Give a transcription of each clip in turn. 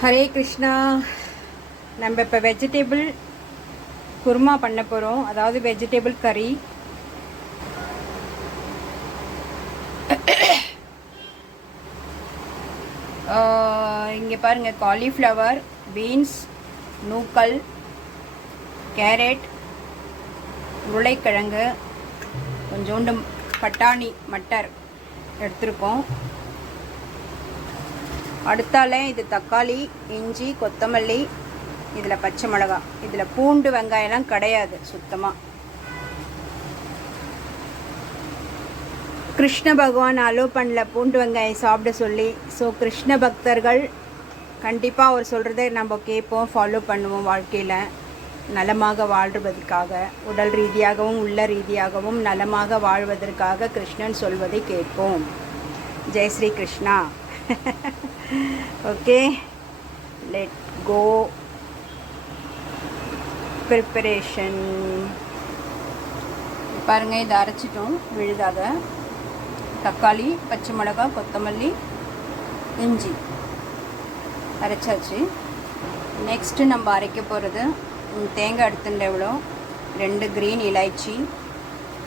ஹரே கிருஷ்ணா. நம்ம இப்போ வெஜிடபிள் குருமா பண்ண போகிறோம், அதாவது வெஜிடபிள் கறி. இங்கே பாருங்கள், காலிஃப்ளவர், பீன்ஸ், நூக்கல், கேரட், உருளைக்கிழங்கு, கொஞ்சோண்டு பட்டாணி மட்டர் எடுத்துருக்கோம். அடுத்தால இது தக்காளி, இஞ்சி, கொத்தமல்லி, இதில் பச்சை மிளகாய், இதில் பூண்டு வெங்காயம்லாம் கிடையாது சுத்தமாக. கிருஷ்ண பகவான் அலோவ் பண்ணல பூண்டு வெங்காயம் சாப்பிட சொல்லி. ஸோ கிருஷ்ண பக்தர்கள் கண்டிப்பாக அவர் சொல்கிறத நம்ம கேட்போம், ஃபாலோ பண்ணுவோம். வாழ்க்கையில் நலமாக வாழ்வதற்காக, உடல் ரீதியாகவும் உள்ள ரீதியாகவும் நலமாக வாழ்வதற்காக கிருஷ்ணன் சொல்வதை கேட்போம். Jai Shri Krishna. Okay, let go. Preparation பாருங்கள், இதை அரைச்சிட்டோம் விழுதாக. தக்காளி, பச்சை மிளகாய், கொத்தமல்லி, இஞ்சி அரைச்சாச்சு. நெக்ஸ்ட்டு நம்ம அரைக்க போகிறது தேங்காய் எடுத்துட்டு எவ்வளோ, 2 கிரீன் இலைச்சி,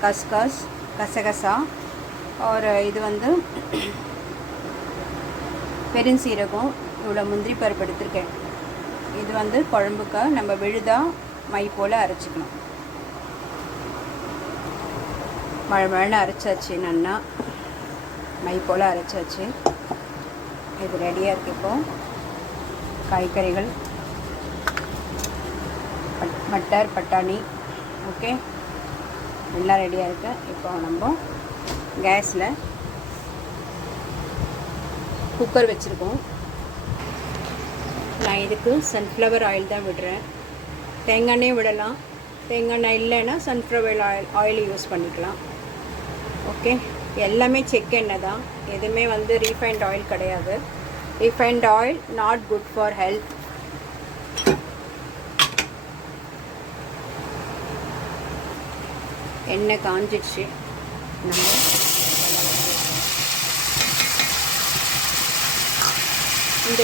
கஸ்கஸ், கசகசா, ஒரு இது பெருஞ்சீரகம், இவ்வளோ முந்திரி பருப்பு எடுத்துருக்கேன். இது குழம்புக்கு நம்ம விழுதா மை போல் அரைச்சிக்கணும். மழை அரைச்சாச்சு, நல்லா மை போல் அரைச்சாச்சு. இது ரெடியாக இருக்கு. இப்போ காய்கறிகள், மட்டர், பட்டாணி, ஓகே, எல்லாம் ரெடியாக இருக்குது. இப்போ நம்ம கேஸில் குக்கர் வச்சுருக்கோம். நான் இதுக்கு சன்ஃப்ளவர் ஆயில் தான் விடுறேன். தேங்காய் எண்ணெய் விடலாம், தேங்காய் எண்ணெய் இல்லைன்னா சன்ஃப்ளவர் ஆயில் யூஸ் பண்ணிக்கலாம். ஓகே, எல்லாமே செக் எண்ணெய் தான், எதுவுமே ரீஃபைண்ட் ஆயில் கிடையாது. Refined oil not good for health. எண்ணெய் காஞ்சிடுச்சு. நம்ம இந்த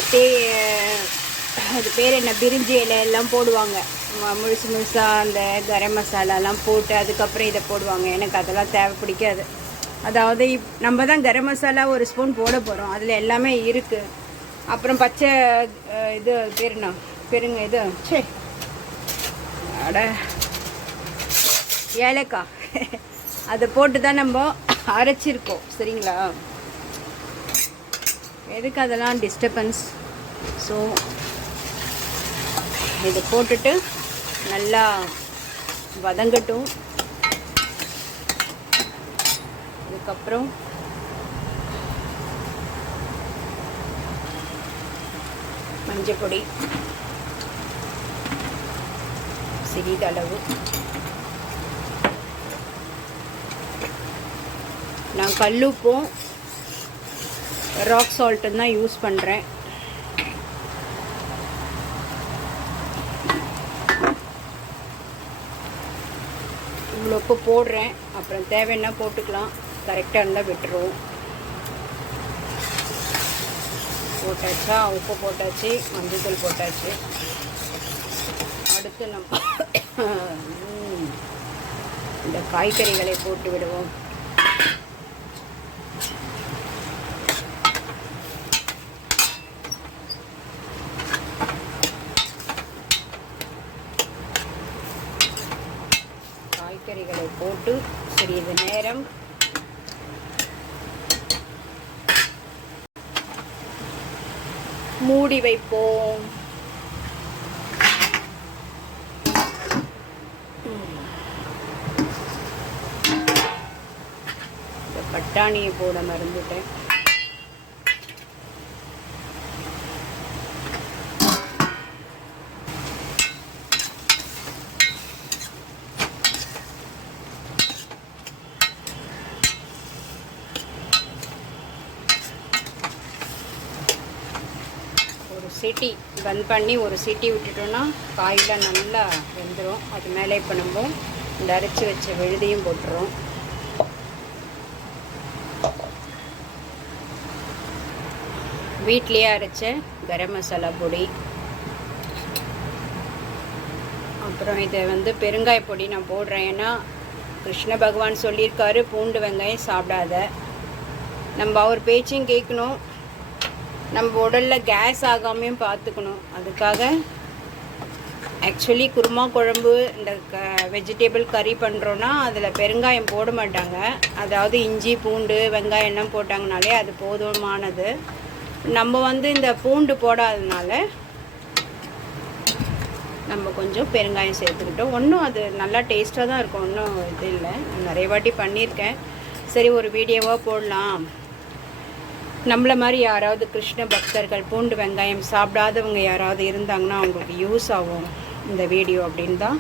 அது பேர் என்ன, பிரிஞ்சி இலை எல்லாம் போடுவாங்க, முழுசாக அந்த கரம் மசாலாலாம் போட்டு அதுக்கப்புறம் இதை போடுவாங்க. எனக்கு அதெல்லாம் தேவை பிடிக்காது. அதாவது நம்ம தான் கரம் மசாலா ஒரு ஸ்பூன் போட போகிறோம், அதில் எல்லாமே இருக்குது. அப்புறம் பச்சை இது பேர் என்ன, பெருங்க இது சே அட ஏலக்காய் அதை போட்டு தான் நம்ம அரைச்சிருக்கோம். சரிங்களா, எதுக்கு அதெல்லாம் டிஸ்டர்பன்ஸ். ஸோ இதை போட்டுட்டு நல்லா வதங்கட்டும். அதுக்கப்புறம் மஞ்சள் பொடி சிறிதளவு, நான் கல்லுப்பும் ராக் சால்ட்டும் தான் யூஸ் பண்ணுறேன். இவ்வளோ உப்பு போடுறேன், அப்புறம் தேவைன்னா போட்டுக்கலாம், கரெக்டாக இருந்தால் விட்டுருவோம். போட்டாச்சா, உப்பு போட்டாச்சு, மஞ்சள் போட்டாச்சு. அடுத்து நம்ம இந்த காய்கறிகளை போட்டு விடுவோம். காய்கறிகளை போட்டு சிறிது நேரம் மூடி வைப்போம். இந்த பட்டாணியை போட மறந்துட்டேன். சீட்டி பன் பண்ணி ஒரு சீட்டி விட்டுட்டோன்னா காயில் நல்லா வெந்துடும். அது மேலே இப்போ நம்ம இந்த அரைச்சி வச்ச விழுதையும் போட்டுறோம். வீட்லேயே அரைச்ச கரம் மசாலா பொடி, அப்புறம் இதை வந்து பெருங்காய பொடி நான் போடுறேன். ஏன்னா கிருஷ்ண பகவான் சொல்லியிருக்காரு பூண்டு வெங்காயம் சாப்பிடாத. நம்ம அவர் பேச்சையும் கேட்கணும், நம்ம உடலில் கேஸ் ஆகாமையும் பார்த்துக்கணும். அதுக்காக ஆக்சுவலி குருமா குழம்பு இந்த வெஜிடபிள் கறி பண்ணுறோன்னா அதில் பெருங்காயம் போட மாட்டாங்க. அதாவது இஞ்சி பூண்டு வெங்காயம் எல்லாம் போட்டாங்கனாலே அது போதுமானது. நம்ம வந்து இந்த பூண்டு போடாததுனால நம்ம கொஞ்சம் பெருங்காயம் சேர்த்துக்கிட்டோம். ஒன்றும் அது நல்லா டேஸ்ட்டாக தான் இருக்கும், ஒன்றும் இது இல்லை. நான் நிறைய வாட்டி பண்ணியிருக்கேன். சரி ஒரு வீடியோவாக போடலாம், நம்மளை மாதிரி யாராவது கிருஷ்ண பக்தர்கள் பூண்டு வெங்காயம் சாப்பிடாதவங்க யாராவது இருந்தாங்கன்னா அவங்களுக்கு யூஸ் ஆகும் இந்த வீடியோ அப்படின்னு தான்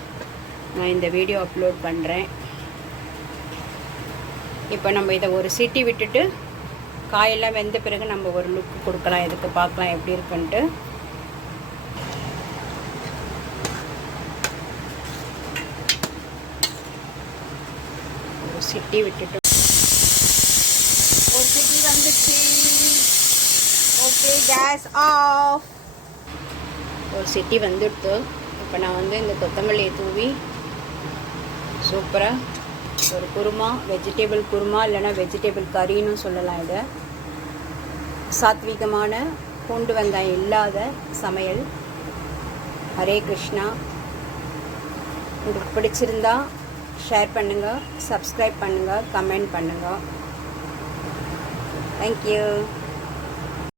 நான் இந்த வீடியோ அப்லோட் பண்ணுறேன். இப்போ நம்ம இதை ஒரு சிட்டி விட்டுட்டு காயெல்லாம் வெந்த பிறகு நம்ம ஒரு லுக் கொடுக்கலாம், இதுக்கு பார்க்கலாம் எப்படி இருக்குன்ட்டு. ஒரு சிட்டி விட்டுட்டு ஒரு சிட்டி வந்துச்சு. Okay, gas off. ஒரு சிட்டி வந்துடுத்து. இப்போ நான் வந்து இந்த கொத்தமல்லியை தூவி சூப்பராக ஒரு குருமா, வெஜிடபிள் குருமா இல்லைன்னா வெஜிடபிள் கறின்னு சொல்லலாம். இதை சாத்விகமான பூண்டு வெங்காயம் இல்லாத சமையல். ஹரே கிருஷ்ணா. உங்களுக்கு பிடிச்சிருந்தா ஷேர் பண்ணுங்கள், சப்ஸ்கிரைப் பண்ணுங்கள், கமெண்ட் பண்ணுங்கள். தேங்க்யூ.